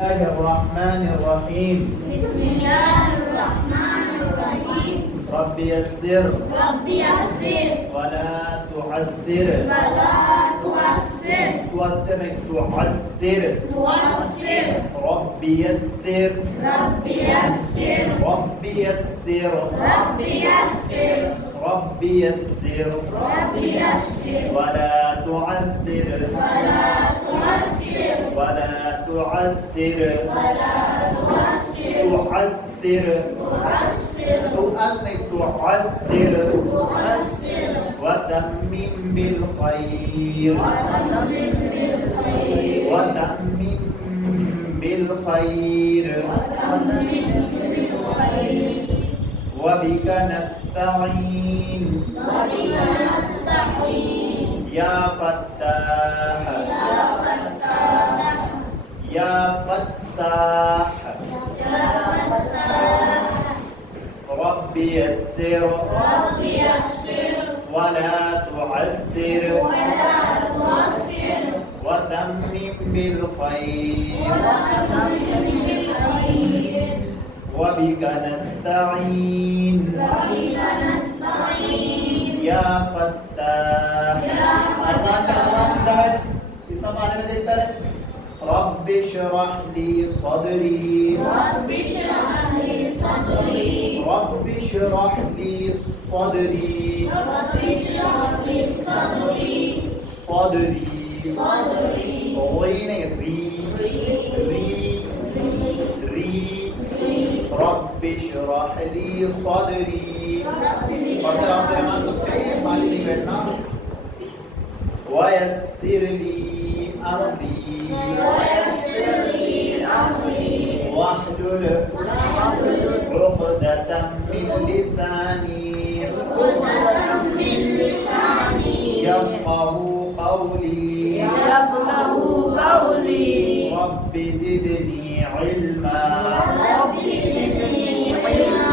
الله الرحمن الرحيم. بسم الله الرحمن الرحيم. رب يسر رب يسر ولا تعسر. ولا تعسر تعسر تعسر. تعسر. رب يسر رب يسر رب يسر رب يسر رب يسر رب يسر ولا تعسر ولا تعسر ولا تعسر ولا تعسر تعسر تعسر تعسر تعسر وتمم بالخير وتمم بالخير وتمم بالخير وتمم بالخير وبك نستعين وبك نستعين يا فتاح يا فتاح يا فتاح يا فتاح رب يسر رب يسر ولا تعسر ولا تعسر وتمم بالخير وتمم بالخير وبك نستعين وبك نستعين يا فتاح يا فتاح इसमें बारे में देखता रहे रब इशरह ली सदरी رب اشرح لي صدري रब इशरह ली सदरी رب اشرح لي صدري सदरी صدري कोई नहीं री री रब इशरह ली सदरी पढ़ते रहते रहना तो सही खाली नहीं बैठना वयस्सिर ली अमरी ويسر لي أمري واحلل عقدة من لساني عقدة من لساني يفقه قولي يفقه قولي رب زدني علما رب زدني علما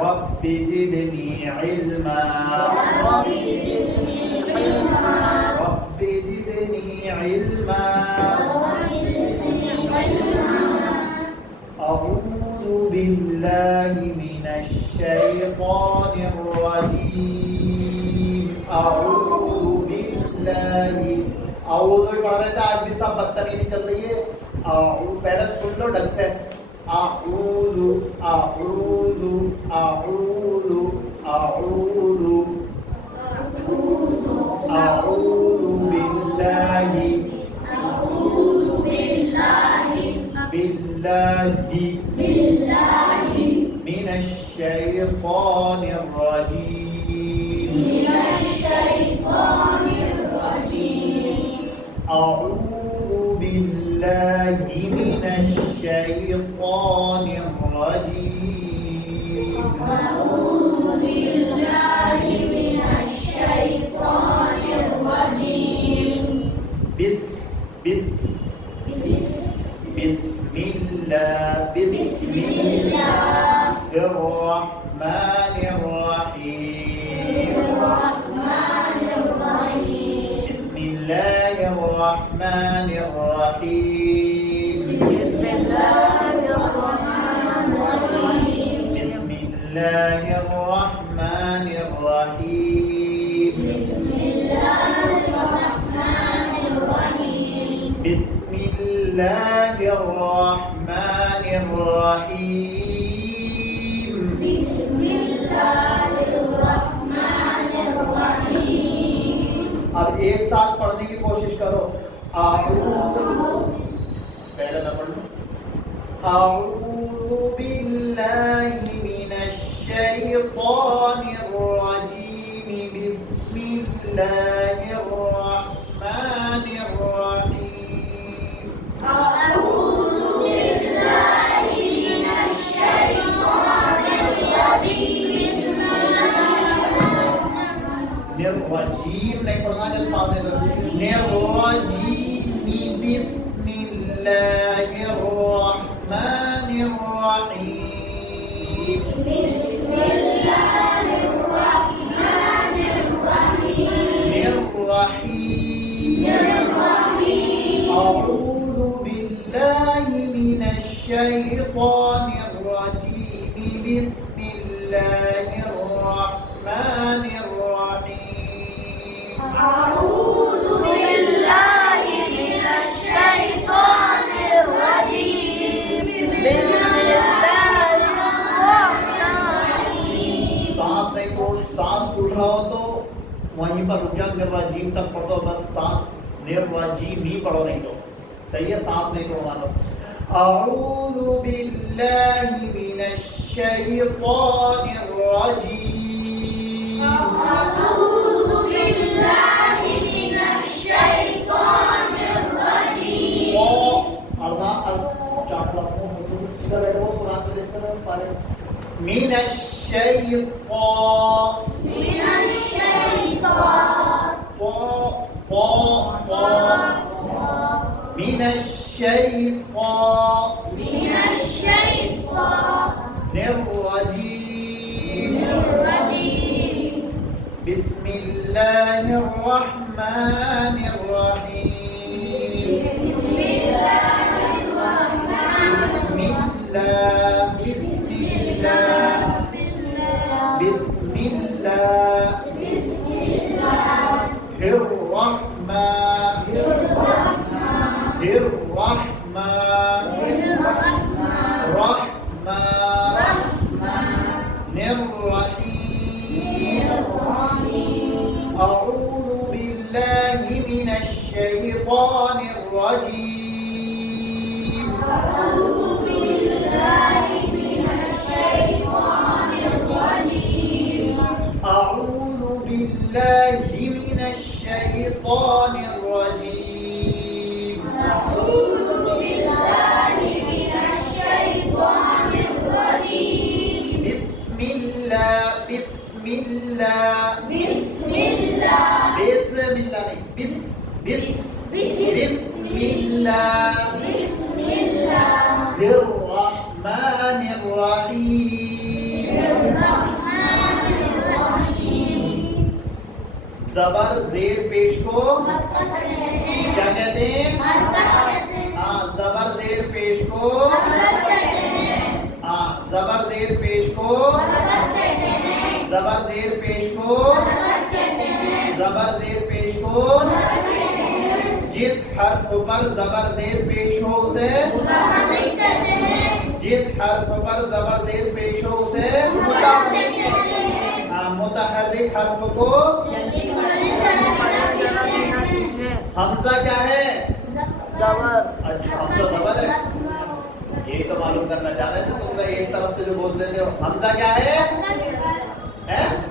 رب زدني علما رب زدني علما رب زدني علما رب زدني علما أعوذ بالله من الشيطان الرجيم أعوذ بالله أعوذ भी पढ़ रहे थे आज भी सब बदतमीजी चल रही है पहले सुन लो ढंग से أعوذ أعوذ أعوذ أعوذ أعوذ بالله أعوذ بالله بالله من الشيطان الرجيم من الشيطان الرجيم أعوذ بالله من الشيطان الرجيم أعوذ بالله من الشيطان الرجيم بسم الله الرحمن الرحيم الرحمن الرحيم بسم الله الرحمن الرحيم بسم الله الرحمن الرحيم بسم الله الرحمن الرحيم بسم الله الرحمن الرحيم بسم الله الرحمن الرحيم بسم الله الرحمن الرحيم अब एक साथ पढ़ने की कोशिश करो पहले मैं पढ़ लूं أعوذ بالله من الشيطان الرجيم بسم الله الرحمن الرحيم أعوذ بالله من الشيطان الرجيم بسم الله निर्वजीम नहीं पढ़ना जब सामने तो निर्वजीम बिस्मिल्लाहिर रहमानिर रहीम بسم الله الرحمن الرحيم الرحيم الرحيم أعوذ بالله من मिनश्शैतानिर रजीम बिस्मिल्लाहिर रहमानिर रहीम अऊज़ु बिल्लाहि मिनश्शैतानिर रजीम बिस्मिल्लाहिर्रहमानिर्रहीम। सांस नहीं तोड़, सांस टूट रहा हो तो वहीं पर रुक जाओ, निर्वाजीम तक पढ़ दो, बस सांस निर्वाजीम ही पढ़ो, नहीं तो सही है, सांस नहीं तोड़ना। तो अऊज़ु बिल्लाहि मिनश्शैतानिर रजीम अऊज़ु बिल्लाहि मिनश्शैतानिर रजीम। अर्धा चाट लपको सीधा बैठो, कुरान में देखते रहो पारे। मिनश्शैतान मिनश्शैतानिर्रजीम बिस्मिल्लाहिर रहमानिर रहीम अऊज़ु बिल्लाहि मिनश्शैतानिर रजीम अऊज़ु बिल्लाहि मिनश्शैतानिर रजीम बिस्मिल्लाह बिस्मिल्लाह बिस्मिल्लाह नहीं बिस्मिल्लाह बिर्रहमानिर रहीम। ज़बर ज़ेर पेश को क्या कहते हैं? हाँ, ज़बर ज़ेर पेश को हाँ, ज़बर ज़ेर पेश को ज़बर ज़ेर पेश को ज़बर ज़ेर पेश को जिस हर्फ पर ज़बर ज़ेर पेश हो उसे जिस हर्फ पर ज़बर ज़ेर पेश हो उसे मुतहर्रिक हर्फ को हमज़ा क्या है? ज़बर। अच्छा, हमज़ा ज़बर है, यही तो मालूम करना चाह रहे थे। तुम एक तरफ से जो बोलते थे, हमज़ा क्या है?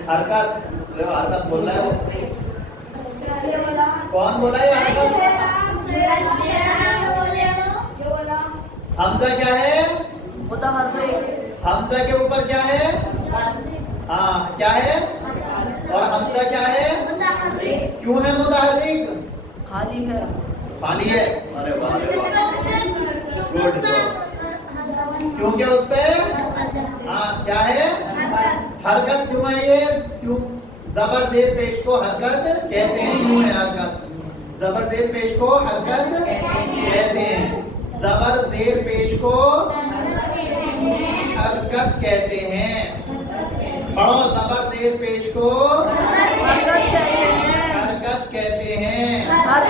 हरकत। हरकत बोल रहा है वो, कौन बोला है हरकत? हमज़ा क्या है? मुतहर्रिक। हमज़ा के ऊपर क्या है? हाँ, क्या है? और हमज़ा क्या है? क्यों है मुतहर्रिक? खाली है। खाली है, अरे वाह, गुड। क्योंकि उस पे हाँ क्या है? हरकत। क्यों है ये? क्यों? ज़बर ज़ेर पेश को हरकत कहते हैं, यूं है हरकत। ज़बर ज़ेर पेश को हरकत कहते हैं, ज़बर ज़ेर पेश को हरकत कहते हैं। पढ़ो, ज़बर ज़ेर पेश को हरकत कहते हैं, ज़बर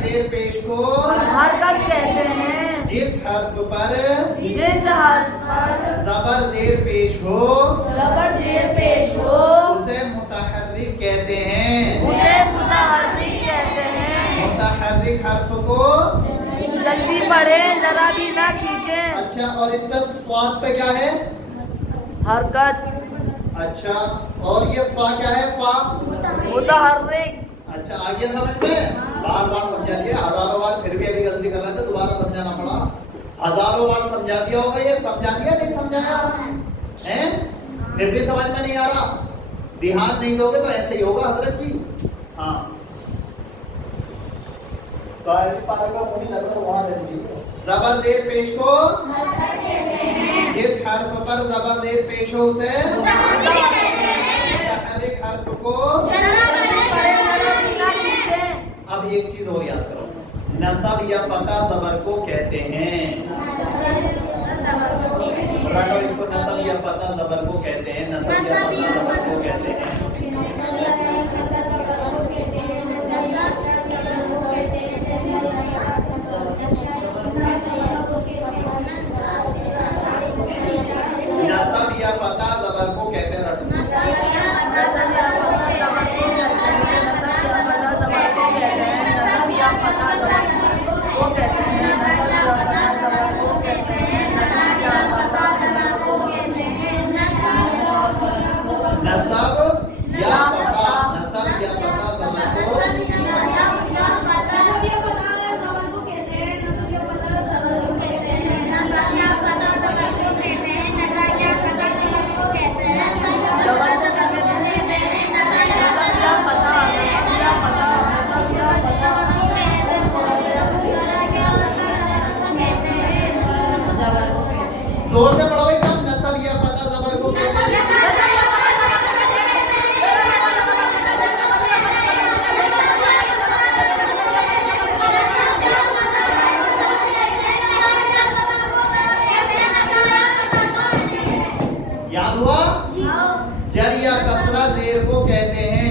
ज़ेर पेश को हरकत कहते हैं। जिस हर्फ पर ज़बर ज़ेर पेश हो उसे मुतहर्रिक कहते हैं। मुतहर्रिक हर्फ को जल्दी पढ़े, जरा भी ना खींचे। अच्छा, और इसका स्वाद पे क्या है? हरकत। अच्छा, और ये फा क्या है? फा मुतहर्रिक। अच्छा, आगे समझ में? बार बार समझा दिया, हजारों बार, फिर भी अभी गलती कर रहे थे, दोबारा समझाना पड़ा। हजारों बार समझा दिया होगा, ये समझा दिया नहीं समझाया है? फिर भी समझ में नहीं आ रहा, ध्यान नहीं दोगे तो ऐसे ही होगा हजरत जी। हाँ, तो ज़बर ज़ेर पेश को जिस हर्फ पर ज़बर ज़ेर पेश हो उसे मुतहर्रिक हर्फ को। अब एक चीज और याद करो, नसब या फता ज़बर को कहते हैं। नसब या फता जबर को कहते हैं। नसब या फता जबर को कहते हैं। नसब या फता जबर को जोर से पढ़ो भाई सब। नसब या फता जबर को कहते हैं। याद हुआ? जर या कसरा जेर को कहते हैं।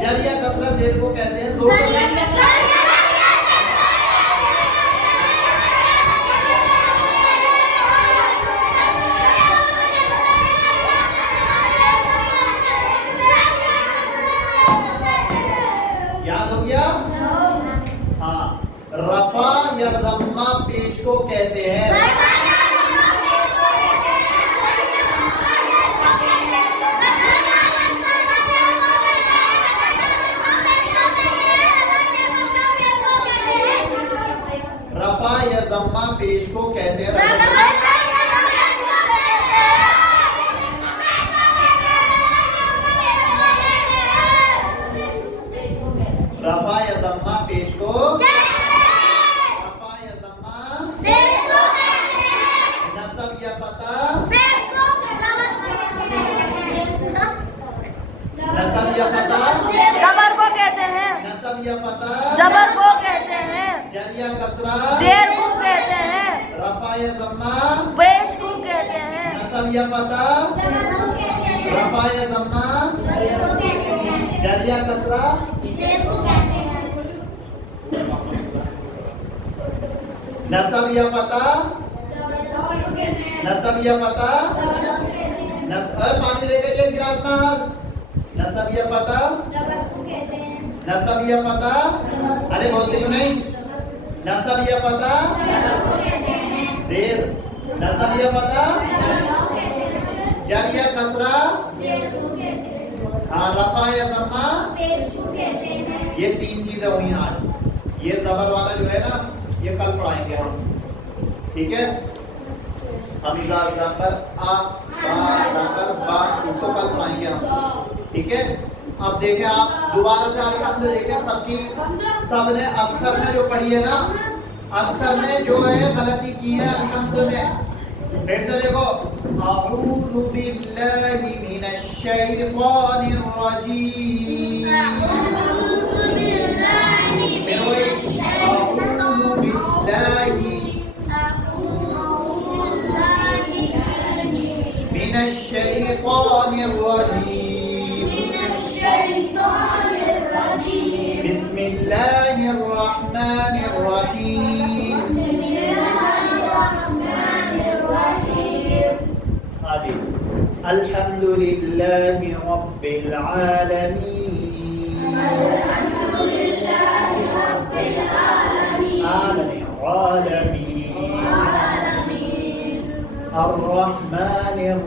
जर या कसरा जेर को कहते हैं। जोर से याद हो गया? हाँ। रफा या जम्मा पेश को कहते हैं। रफा या जम्मा पेश को कहते हैं। रफा या जम्मा पेश को रफा या जम्मा नसब या फता नसब या फता जबर को कहते हैं। नसब या फता जबर को कहते हैं। जर या कसरा जेर को कहते हैं। रफा या जम्मा पेश को कहते हैं। नसब या फता रफा या जम्मा जर या कसरा नसब या फता नसब या फता पानी लेके एक गिलास में हर नसब या फता नसब या फता अरे बोलते क्यों नहीं? नसब या फता जेर नसब या फता जर या कसरा हाँ रफा या जम्मा ये तीन चीजें हुई आज। ये जबर वाला जो है ना ये कल पढ़ाएंगे हम, ठीक है? हमीजा जबर आ बा जबर बा इसको कल पढ़ाएंगे हम, ठीक है? अब देखें आप दोबारा से आगे हमने देखे सबकी सबने अक्सर ने जो पढ़ी है ना अक्सर ने जो है गलती की है अलहम्द में। फिर से देखो अऊज़ु बिल्लाहि मिनश शैतानिर रजीम अऊज़ु बिल्लाहि मिनश शैतानिर रजीम बिस्मिल्लाहिर रहमानिर रहीम। हाँ जी अल्हम्दुलिल्लाहि रब्बिल आलमीन अर्रहमानिर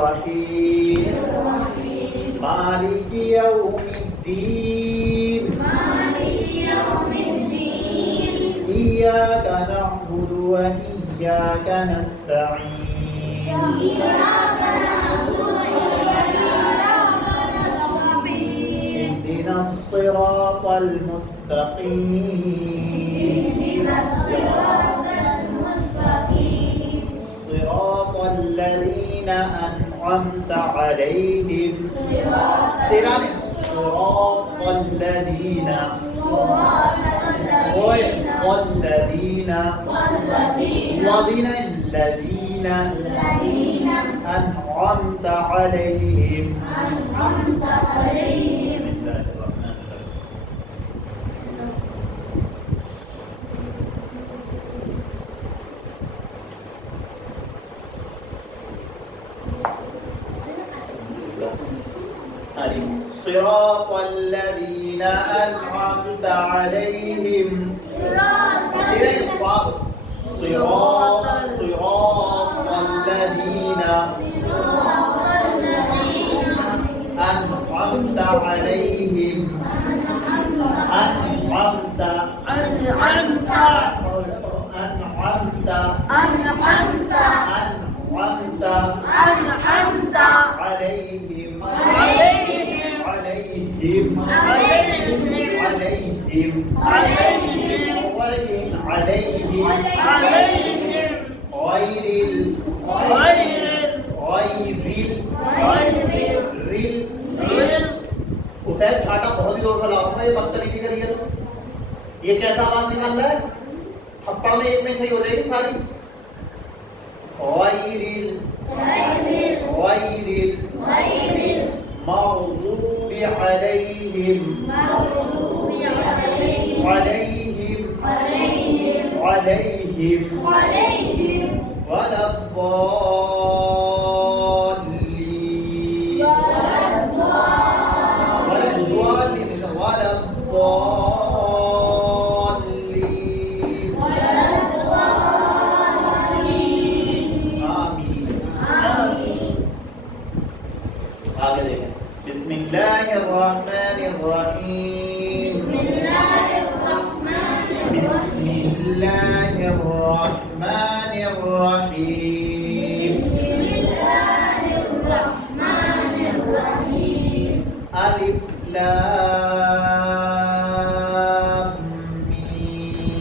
रहीम मालिक यौमिद्दीन इय्याका नअबुदु व इय्याका नस्तईन इहदिनस सिरातल मुस्तकीम सिरातल लज़ीना अनअमता अलैहिम सिरातल लज़ीना والذين أنعمت عليهم بسم الله الرحمن الرحيم صراط الذين أنعمت عليهم صراط الذين أنعمت عليهم أنعمت عليهم उसे छाटा बहुत ही जोर से लाऊंगा, ये बदतमीजी करिए तो ये कैसा आवाज निकाल रहा है? थप्पड़ में एक में सही हो जाएगी सारी। मग़ज़ूब अलैहिम आगे देखें। बिस्मिल्लाहिर्रहमानिर्रहीम अलिफ लाम मीम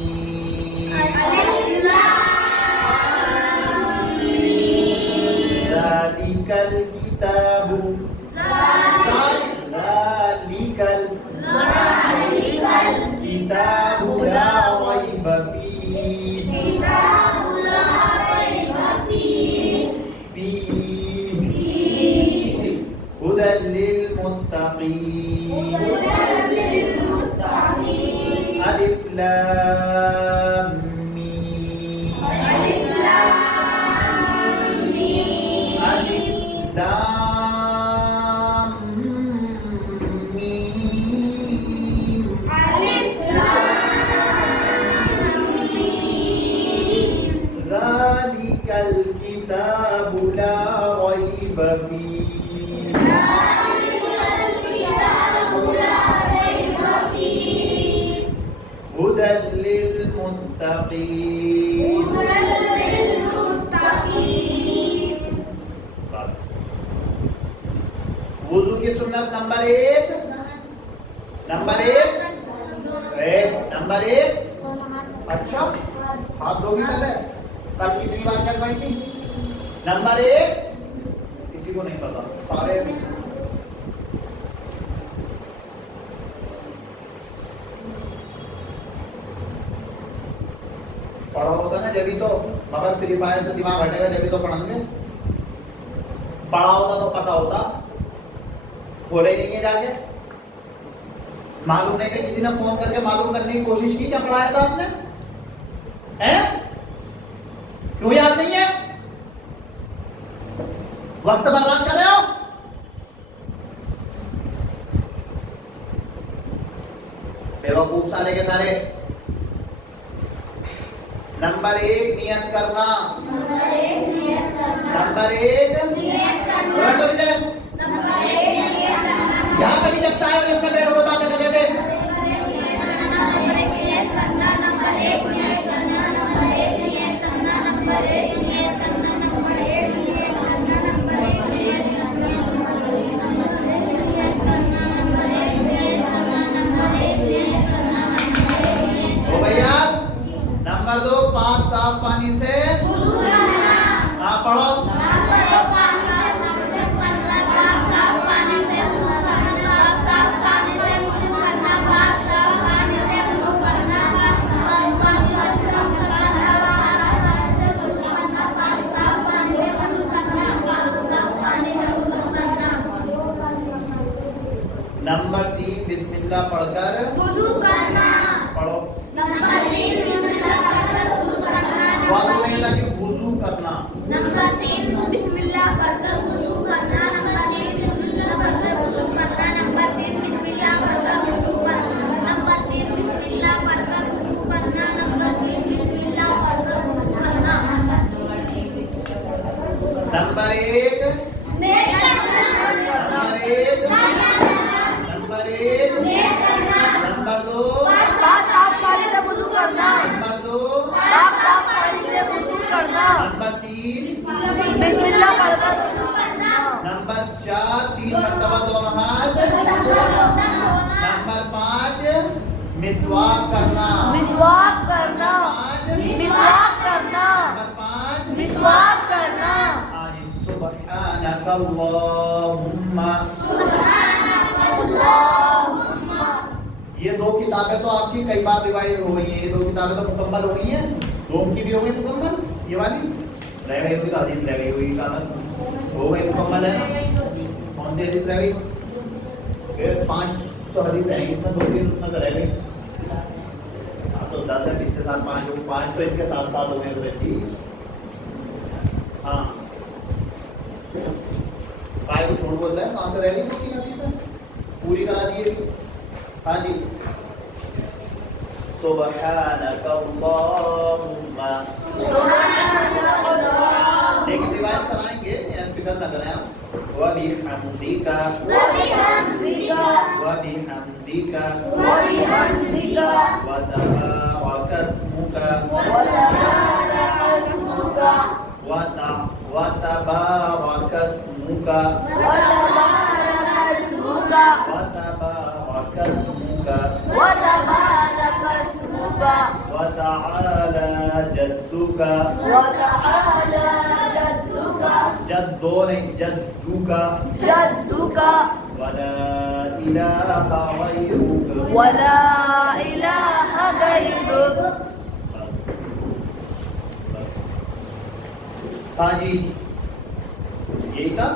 ज़ालिकल किताबु किताबु ला रैब फीहि हुदल लिल मुत्तक़ीन अलिफ लाम मीम अलिफ लाम मीम ज़ालिकल किताबु ला रैब फीहि हुदल लिल मुत्तक़ीन। बस वुजू की सुन्नत नंबर एक अच्छा हाथ धोगी पहले, कल कितनी बार करवाई थी? नंबर एक किसी को नहीं पता, सारे पढ़ा होता ना जब तो, मगर फ्री फायर से दिमाग हटेगा जब तो पढ़ेंगे। पढ़ा होता तो पता होता, खोले नहीं है जाके, मालूम नहीं था, किसी ने फोन करके मालूम करने की कोशिश की क्या पढ़ाया था आपने? हैं? क्यों याद नहीं है? वक्त बर्बाद कर रहे हो? बेवकूफ सारे के सारे। नंबर एक नियत करना, नंबर एक बिस्मिल्लाह पढ़कर वुजू करना। पढ़ो। नंबर 3 बिस्मिल्लाह पढ़कर वुजू करना। वाज़ नहीं था कि वुजू करना। नंबर 3 बिस्मिल्लाह पढ़कर वुजू करना। नंबर 3 बिस्मिल्लाह पढ़कर वुजू करना। नंबर 3 बिस्मिल्लाह पढ़कर वुजू करना। नंबर 3 बिस्मिल्लाह पढ़कर वुजू करना। नंबर 3 बिस्मिल्लाह पढ़कर वुजू करना। नंबर 1 नेक करना। नंबर 1 नंबर 1 नेक करना। नंबर 2 पाक साफ पानी से वुजू करना। नंबर 2 पाक साफ पानी से वुजू करना। नंबर 3 बिस्मिल्लाह पढ़कर वुजू करना। नंबर 4 3 मर्तबा दोनों हाथ। नंबर 5 मिसवाक करना। मिसवाक करना। मिसवाक करना। नंबर 5 मिसवाक करना। सुब्हानक अल्लाहुम्मा। ये दो किताबें तो आपकी कई बार रिवाइज हो गई हैं। ये दो किताबें तो मुकम्मल हो गई हैं। दो की भी हो गई मुकम्मल। ये वाली रह गई हुई हदीस रह गई हुई किताब हो गई मुकम्मल है। कौन सी हदीस रह गई? फिर 5 तो हदीस रह गई, इसमें 2-3 उसमें तो रह गई। तो 10 है, इसके साथ 5 हो, 5 तो इनके साथ साथ हो गए तो ठीक। हाँ काय को छोड़ बोल रहा है, कहाँ से रह गई 2-3 हदीस पूरी करा दी। हाँ जी। सुब्हानक अल्लाहुम्मा। लेकिन रिवाइज कराएंगे, फिक्र न करें आप। व बिहम्दिका व बिहम्दिका व बिहम्दिका व बिहम्दिका व तबारक अस्मुका व तबारक अस्मुका व तबारक अस्मुका व तबारक अस्मुका व तबारक अस्मुका व तबारक अस्मुका व तआला जद्दुका। व तआला जद्दुका जद्दो नहीं जद्दुका। जद्दुका वला इलाहा गैरुक। वला इलाहा गैरुक। हाँ जी यही था।